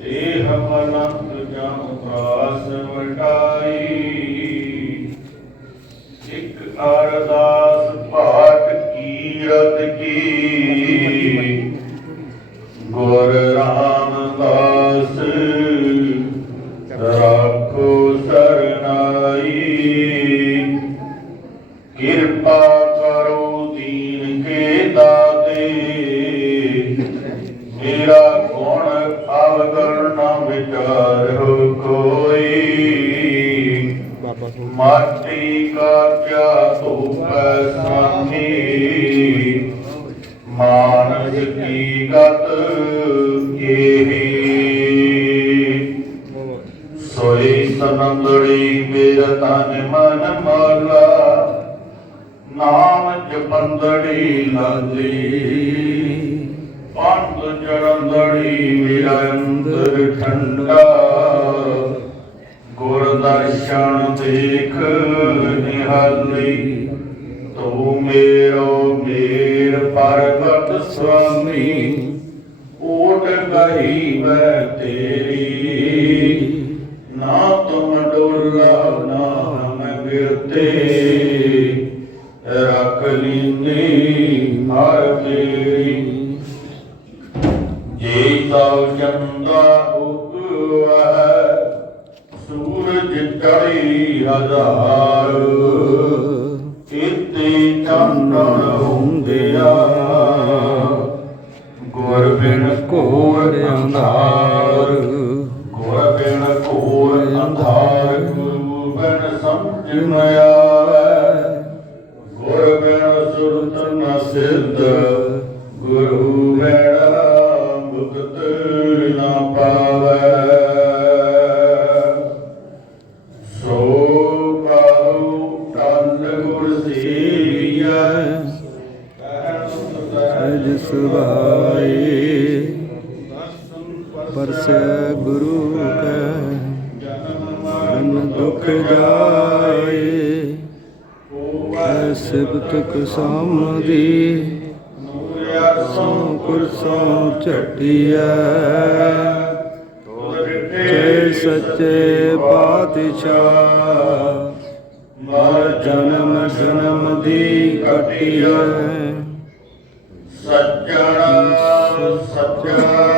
ਇਹ ਮਨੰਤ ਜਮ ਪ੍ਰਾਸ ਵਟਾਈ ਇਕ ਅਰਦਾਸ ਪਾਠ ਕੀਰਤ ਕੀ। ਗੁਰ ਰਾਮਦਾਸ ਰਾਖੋ ਮਾਟੀ ਕਾ ਕਿਆ ਧੂਪੈ ਸਾਮੀ ਮਾਨਸ ਕੀ ਗਤ ਕੀਹੀ ਸੋਈ ਸਨੰਦੜੀ ਮੇਰਾ ਤਨ ਮਨ ਮਾਲਾ ਨਾਮ ਜਪੰਦੜੀ ਲਾਲੀ ਪੰਧ ਚੜੰਦੜੀ ਮੇਰਾ ਅੰਦਰ ਠੰਡਾ ਦਰਸ਼ਨ ਦੇਖ ਨਿਹਾਲੀ, ਤੂੰ ਮੇਰੋ ਮੇਰ ਪਰਗਟ ਸੁਆਮੀ ਓਟ ਗਈ ਮੈਂ ਤੇਰੀ। ਨਾ ਤੁਮ ਡੋਲਾ, ਨਾ ਮੈਂ ਬਿਰਤੇ ਰੱਖ ਲੀਨੀ ਹਰ ਤੇਰੀ। ਜੇ ਤਉ ਚੰਦਾ ਚੜੀ ਹਜ਼ਾਰ ਇਤੇ ਚਾਨਣ ਹੁੰਦਿਆ। ਗੁਰ ਬਿਨ ਘੋਰ ਅੰਧਾਰ। ਗੁਰ ਬਿਨ ਘੋਰ ਅੰਧਾਰ ਗੁਰੂ ਬਿਨ ਸਮਝ ਨ ਆਵੈ। ਗੁਰ ਬਿਨ ਸੁਰਤ ਨ ਸਿੱਧ ਅਜ ਸੁਭਾਏ ਪਰਸੈ ਗੁਰੂ ਕੈ, ਜਨ ਦੁਖ ਜਾਏ। ਐ ਸਿਬਤ ਕੁਸਾਮਦੀ ਸੋ ਕੁਰਸੋਂ ਝਟਿਐ। ਜੇ ਸੱਚੇ ਪਾਤਸ਼ਾਹ, ਮਰ ਜਨਮ ਜਨਮ ਦੀ ਕਟਿਐ ਸੱਚਾ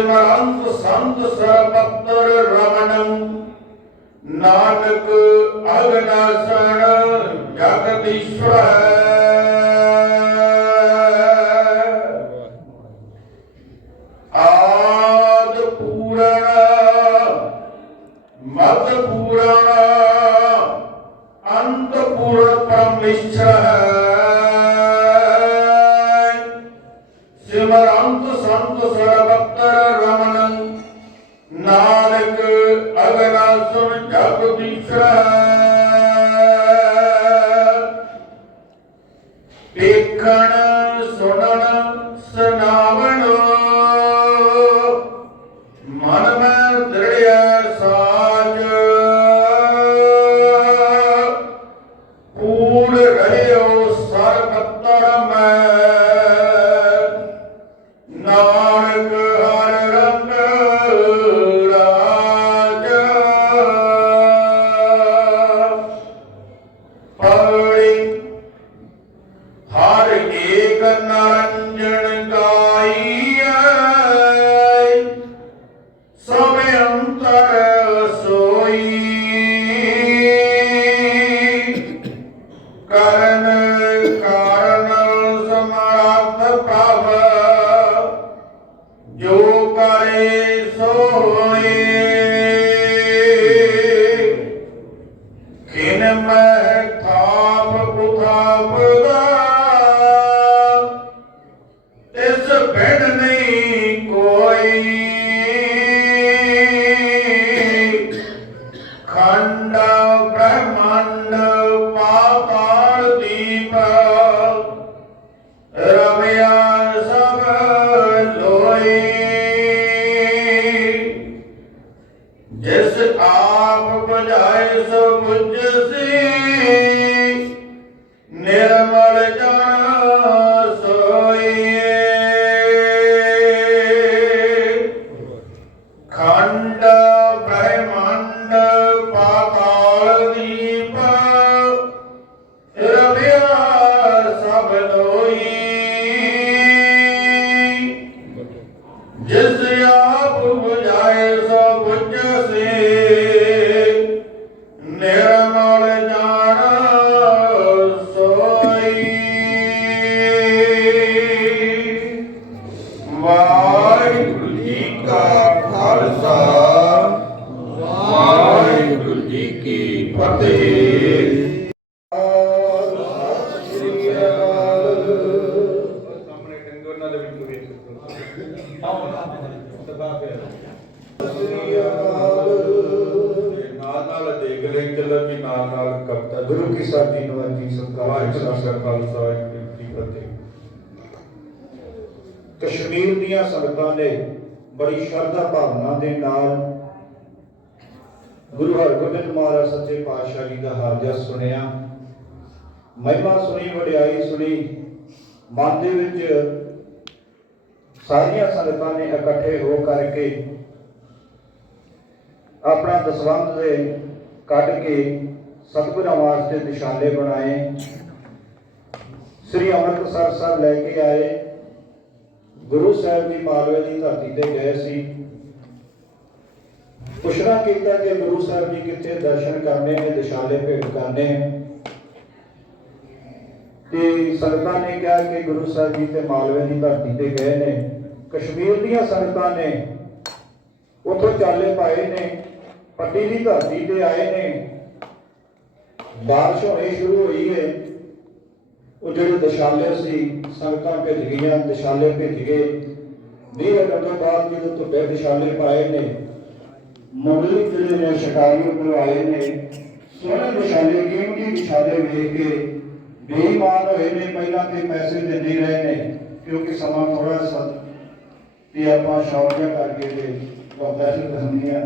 ਸਿਮਰੰਤ ਸੰਤ ਸਰਬਤਰ ਰਮਣੰ। ਨਾਨਕ ਅਗਨਾਸਣ ਜਗਦੀਸ਼ਵਰ ਸੰਤ ਸਰਬਤਰ ਰਮਨ ਨਾਨਕ ਅਗਨਾ ਸੁਣ ਜਪ ਦੀਸ਼ਰ ਦੇਖਣ Ananda. ਸਭ ਲੋਈ ਗੁਰੂ ਕੀ ਸਾਡੀ ਨਵਾਜੀ ਸਤਿਕਾਰ ਕਾ ਖਾਲਸਾ ਕੀ ਫਤਿਹ। ਕਸ਼ਮੀਰ ਦੀਆਂ ਸੰਗਤਾਂ ਨੇ ਬੜੀ ਸ਼ਰਧਾ ਭਾਵਨਾ ਦੇ ਨਾਲ ਗੁਰੂ ਹਰਗੋਬਿੰਦ ਮਹਾਰਾਜ ਸੱਚੇ ਪਾਤਸ਼ਾਹ ਜੀ ਦਾ ਹਰਜਸ ਸੁਣਿਆ। ਮਹਿਮਾ ਸੁਣੀ ਵਡਿਆਈ ਸੁਣੀ ਮਨ ਦੇ ਵਿੱਚ ਸਾਰੀਆਂ ਸੰਗਤਾਂ ਨੇ ਇਕੱਠੇ ਹੋ ਕਰਕੇ ਆਪਣਾ ਦਸਵੰਧ ਦੇ ਕੱਢ ਕੇ ਸਤਿਗੁਰਾਂ ਵਾਸਤੇ ਨਿਸ਼ਾਨੇ ਬਣਾਏ। ਸ੍ਰੀ ਅੰਮ੍ਰਿਤਸਰ ਸਾਹਿਬ ਲੈ ਕੇ ਆਏ। ਗੁਰੂ ਸਾਹਿਬ ਦੀ ਮਾਲਵੇ ਦੀ ਧਰਤੀ ਤੇ ਗਏ ਸੀ। ਪੁੱਛਣਾ ਕੀਤਾ ਕਿ ਗੁਰੂ ਸਾਹਿਬ ਜੀ ਕਿੱਥੇ ਦਰਸ਼ਨ ਕਰਨੇ ਨੇ ਦਿਸ਼ਾਲੇ ਭੇਟ ਕਰਨੇ ਤੇ ਸੰਗਤਾਂ ਨੇ ਕਿਹਾ ਕਿ ਗੁਰੂ ਸਾਹਿਬ ਜੀ ਤੇ ਮਾਲਵੇ ਦੀ ਧਰਤੀ ਤੇ ਗਏ ਨੇ। ਕਸ਼ਮੀਰ ਦੀਆਂ ਸੰਗਤਾਂ ਨੇ ਉੱਥੋਂ ਚਾਲੇ ਪਾਏ ਨੇ, ਪੱਟੀ ਦੀ ਧਰਤੀ ਤੇ ਆਏ ਨੇ। ਬਾਰਿਸ਼ ਹੋਣੀ ਸ਼ੁਰੂ ਹੋਈ ਹੈ ਉਹ ਜਿਹੜੇ ਦਸ਼ਾਲੇ ਸੀ ਸੰਗਤਾਂ ਭਿੱਜ ਗਈਆਂ, ਦਸ਼ਾਲੇ ਭਿੱਜ ਗਏ। ਨਹੀਂ ਲੱਗਣ ਤੋਂ ਬਾਅਦ ਜਦੋਂ ਧੁੱਪੇ ਦਸ਼ਾਲੇ ਪਾਏ ਨੇ ਮੁਗਲੀ ਜਿਹੜੇ ਨੇ ਸ਼ਿਕਾਰੀ ਉੱਪਰ ਆਏ ਨੇ। ਸੋਹਣੇ ਦਸ਼ਾਲੇ ਕੀਮਤੀ ਦਸ਼ਾਲੇ ਵੇਖ ਕੇ ਬੇਈਮਾਨ ਹੋਏ ਨੇ। ਪਹਿਲਾਂ ਤੇ ਪੈਸੇ ਦਿੰਦੇ ਰਹੇ ਨੇ, ਕਿਉਂਕਿ ਸਮਾਂ ਥੋੜਾ ਸਾ ਤੇ ਆਪਾਂ ਸ਼ੌਕੀਆ ਕਰਕੇ ਤੇ ਵਾਪਸ ਕਰਨੀਆਂ